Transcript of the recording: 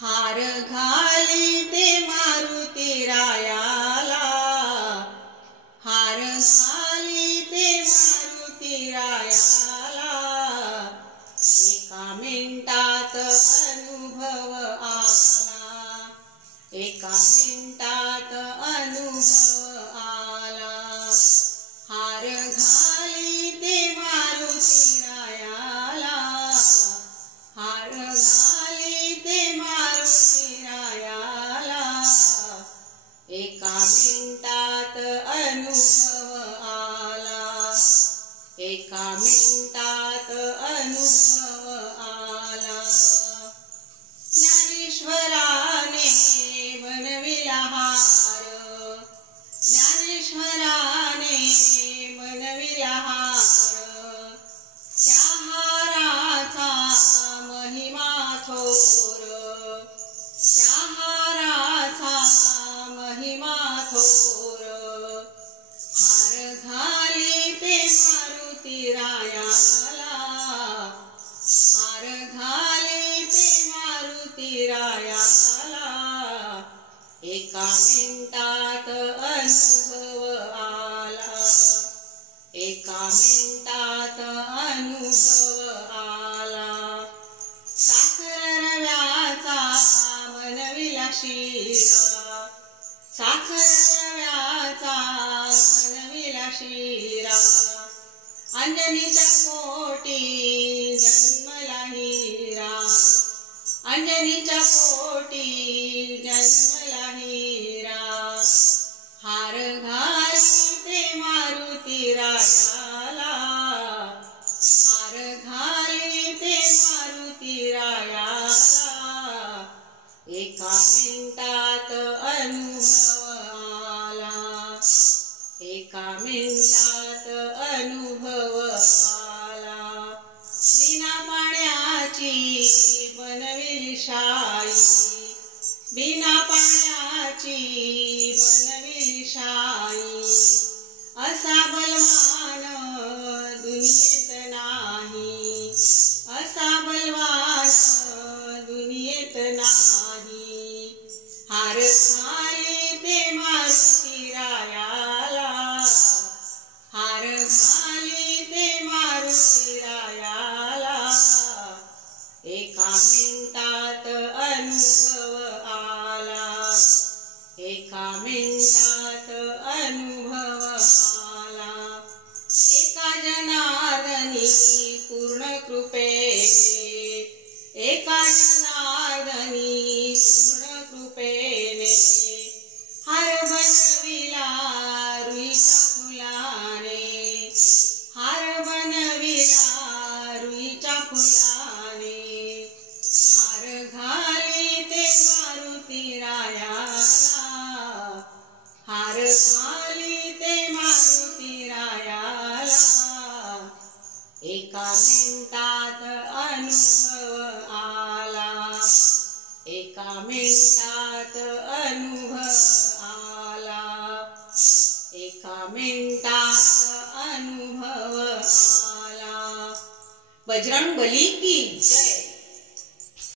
हार घालीते मारुती रायाला, हार घालीते मारुती रायाला। एका मिनिटात अनुभव आला, एका मिनिटात अनुभव आला। हार घालीते मारुती रायाला, हार घालीते मारुती रायाला। एका मिनिटात अनुभव आला, एका मिनिटात अनुभव आला। ज्ञानेश्वराने बनविला हार, ज्ञानेश्वराने बनविला हार। त्या हाराचा महिमा थोर, त्या हाराचा महिमा थोर। हार घालीते मारुती रायाला, हार घालीते मारुती रायाला। एका मिनिटात अनुभव आला, एका मिनिटात अनुभव आला। साखर रव्याचा बनविला शिरा, साखर रव्याचा बनविला शिरा। अंजनीच्या पोटी जन्मला हिरा, अंजनीच्या पोटी जन्मला हिरा। हार घालीते मारुती रायाला, हार घालीते मारुती रायाला। एका मिनिटात अनुभव आला, एका मिनिटात अनुभव आला। बिना पाण्याची बनविली शाई, बिना पाण्याची बनविली शाई। असा बलवान दुनियेत नाही, असा बलवान दुनियेत नाही। हार घालीते मारुती रायाला, हार घालीते मारुती रायाला। एका मिनिटात अनुभव आला, एका मिनिटात अनुभव आला। एका जनार्दनी पूर्ण कृपेने, एका जनार्दनी पूर्ण कृपेने। हार बनविला रुईच्या फुलाने, हार बनविला रुईच्या फुलाने। हार घालीते मारुती रायाला, हार घालीते मारुती रायाला। एका मिनिटात अनुभव आला, एका मिनिटात अनुभव आला, एका मिनिटात अनुभव आला। बजरंगबली की जय।